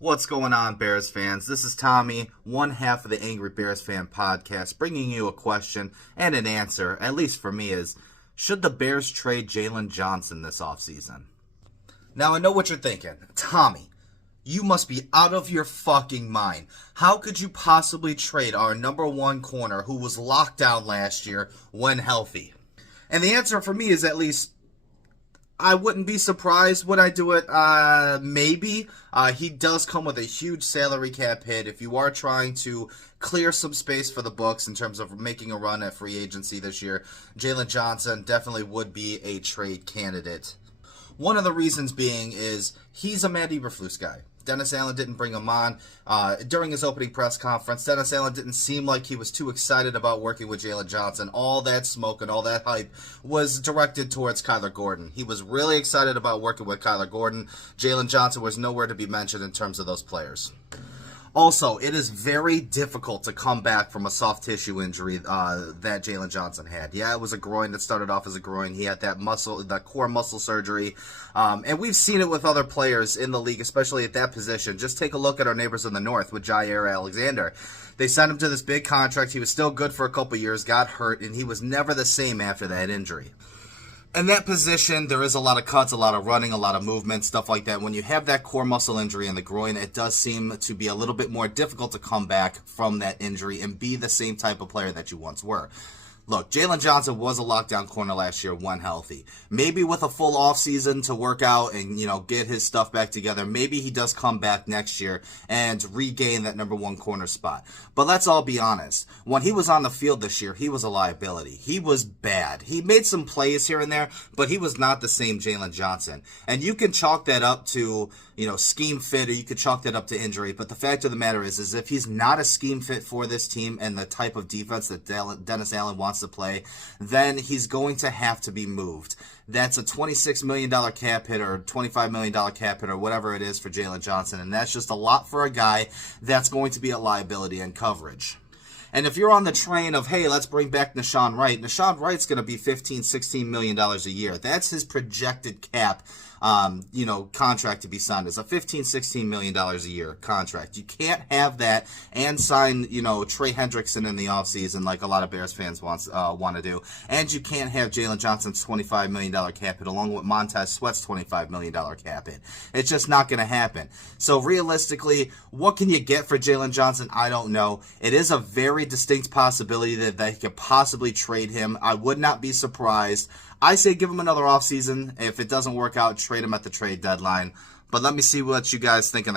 What's going on, Bears fans? This is Tommy, one half of the Angry Bears Fan Podcast, bringing you a question and an answer, at least for me, is should the Bears trade Jaylon Johnson this offseason? Now, I know what you're thinking. Tommy, you must be out of your fucking mind. How could you possibly trade our number one corner who was locked down last year when healthy? And the answer for me is at least I wouldn't be surprised when I do it. Maybe. He does come with a huge salary cap hit. If you are trying to clear some space for the books in terms of making a run at free agency this year, Jaylon Johnson definitely would be a trade candidate. One of the reasons being is he's a Matt Eberflus guy. Dennis Allen didn't bring him on. During his opening press conference, Dennis Allen didn't seem like he was too excited about working with Jaylon Johnson. All that smoke and all that hype was directed towards Kyler Gordon. He was really excited about working with Kyler Gordon. Jaylon Johnson was nowhere to be mentioned in terms of those players. Also, it is very difficult to come back from a soft tissue injury that Jaylon Johnson had. Yeah, it was a groin that started off as a groin. He had that core muscle surgery. And we've seen it with other players in the league, especially at that position. Just take a look at our neighbors in the north with Jair Alexander. They signed him to this big contract. He was still good for a couple years, got hurt, and he was never the same after that injury. In that position, there is a lot of cuts, a lot of running, a lot of movement, stuff like that. When you have that core muscle injury in the groin, it does seem to be a little bit more difficult to come back from that injury and be the same type of player that you once were. Look, Jaylon Johnson was a lockdown corner last year when healthy. Maybe with a full offseason to work out and, get his stuff back together, maybe he does come back next year and regain that number one corner spot. But let's all be honest. When he was on the field this year, he was a liability. He was bad. He made some plays here and there, but he was not the same Jaylon Johnson. And you can chalk that up to, scheme fit, or you could chalk that up to injury. But the fact of the matter is if he's not a scheme fit for this team and the type of defense that Dennis Allen wants to play, then he's going to have to be moved. That's a $26 million cap hit or $25 million cap hit or whatever it is for Jaylon Johnson, and that's just a lot for a guy that's going to be a liability in coverage. And if you're on the train of, hey, let's bring back Nahshon Wright, Nahshon Wright's going to be $15, $16 million a year. That's his projected cap contract to be signed. It's a $15, $16 million a year contract. You can't have that and sign, Trey Hendrickson in the offseason like a lot of Bears fans want to do. And you can't have Jaylon Johnson's $25 million cap hit along with Montez Sweat's $25 million cap hit. It's just not going to happen. So realistically, what can you get for Jaylon Johnson? I don't know. It is a very distinct possibility that they could possibly trade him. I would not be surprised. I say give him another offseason. If it doesn't work out, trade him at the trade deadline. But let me see what you guys think in the